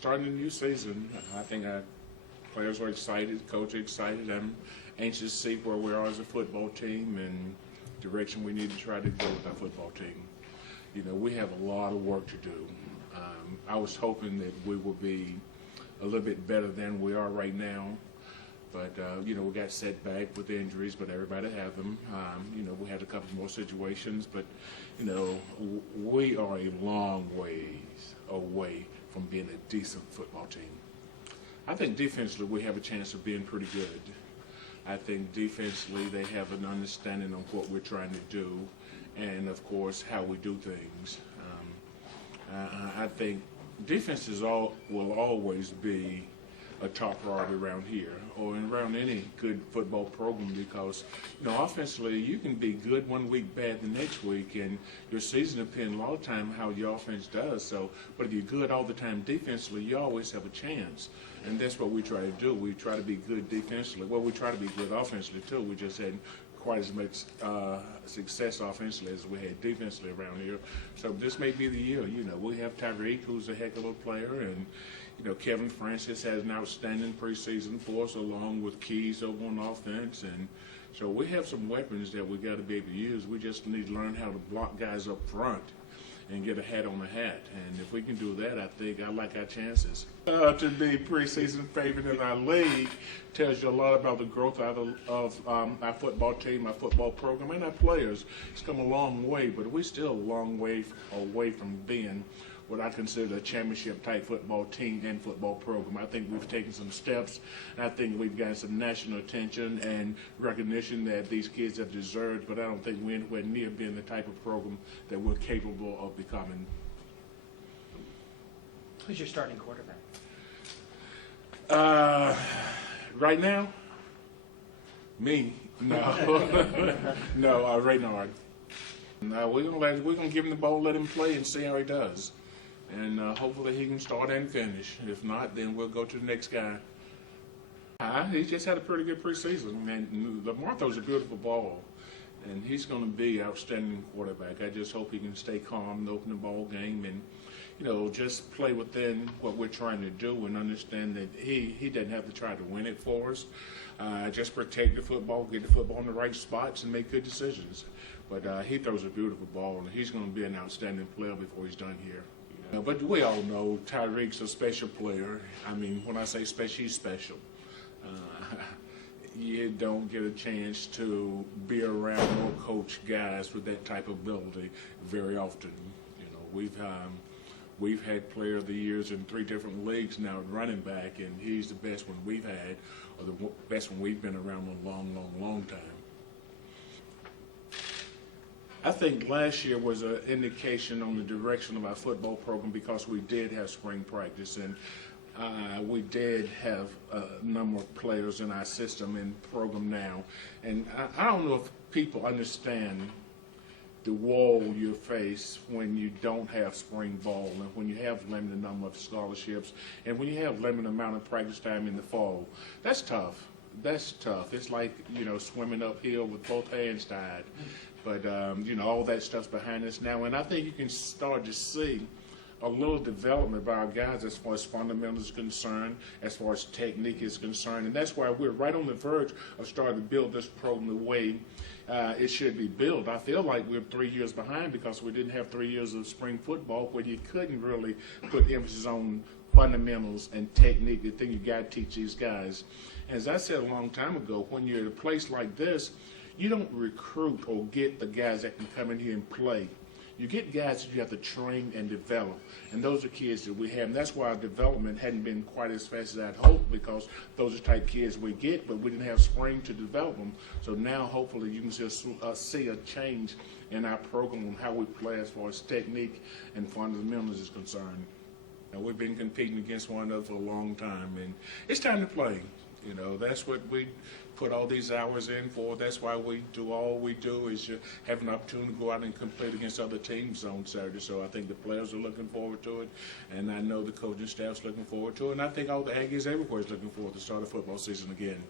starting a new season. I think our players are excited, coach is excited. I'm anxious to see where we are as a football team and direction we need to try to go with our football team. You know, we have a lot of work to do. I was hoping that we would be a little bit better than we are right now. But, you know, we got set back with injuries, but everybody have them. You know, we had a couple more situations, but, you know, we are a long ways away from being a decent football team. I think defensively we have a chance of being pretty good. I think defensively they have an understanding of what we're trying to do and, of course, how we do things. I think defense will always be a top priority around here or around any good football program because, you know, offensively you can be good one week, bad the next week, and your season depends a lot of time how your offense does. So, but if you're good all the time defensively, you always have a chance, and that's what we try to do. We try to be good defensively. Well, we try to be good offensively too. We just hadn't quite as much success offensively as we had defensively around here. So this may be the year. You know, we have Tyreek, who's a heck of a player, and you know, Kevin Francis has an outstanding preseason for us, along with Keys over on offense, and so we have some weapons that we got to be able to use. We just need to learn how to block guys up front and get a hat on the hat, and if we can do that, I think I like our chances. To be preseason favorite in our league tells you a lot about the growth of our football team, our football program, and our players. It's come a long way, but we're still a long way away from being what I consider a championship-type football team and football program. I think we've taken some steps, and I think we've gotten some national attention and recognition that these kids have deserved, but I don't think we're anywhere near being the type of program that we're capable of becoming. Who's your starting quarterback? Right now? Me. No. No, Raynard. We're gonna give him the ball, let him play, and see how he does. And hopefully he can start and finish. If not, then we'll go to the next guy. He just had a pretty good preseason. And Lamar throws a beautiful ball, and he's going to be an outstanding quarterback. I just hope he can stay calm and open the ball game and, you know, just play within what we're trying to do and understand that he doesn't have to try to win it for us. Just protect the football, get the football in the right spots, and make good decisions. But he throws a beautiful ball, and he's going to be an outstanding player before he's done here. But we all know Tyreek's a special player. I mean, when I say special, he's special. You don't get a chance to be around or coach guys with that type of ability very often. You know, we've had player of the years in 3 different leagues now at running back, and he's the best one we've had, or the best one we've been around a long time. I think last year was an indication on the direction of our football program because we did have spring practice and we did have a number of players in our system and program now. And I don't know if people understand the wall you face when you don't have spring ball and when you have limited number of scholarships and when you have limited amount of practice time in the fall. That's tough. That's tough. It's like, you know, swimming uphill with both hands tied. But, you know, all that stuff's behind us now. And I think you can start to see a little development by our guys as far as fundamentals is concerned, as far as technique is concerned. And that's why we're right on the verge of starting to build this program the way it should be built. I feel like we're 3 years behind because we didn't have 3 years of spring football where you couldn't really put emphasis on fundamentals and technique, the thing you got to teach these guys. As I said a long time ago, when you're at a place like this, you don't recruit or get the guys that can come in here and play. You get guys that you have to train and develop, and those are kids that we have. And that's why our development hadn't been quite as fast as I'd hoped because those are the type of kids we get, but we didn't have spring to develop them. So now hopefully you can just see a change in our program on how we play as far as technique and fundamentals is concerned. Now, we've been competing against one another for a long time, and it's time to play. You know, that's what we put all these hours in for. That's why we do all we do is have an opportunity to go out and compete against other teams on Saturday. So I think the players are looking forward to it, and I know the coaching staff's looking forward to it, and I think all the Aggies everywhere is looking forward to start the football season again.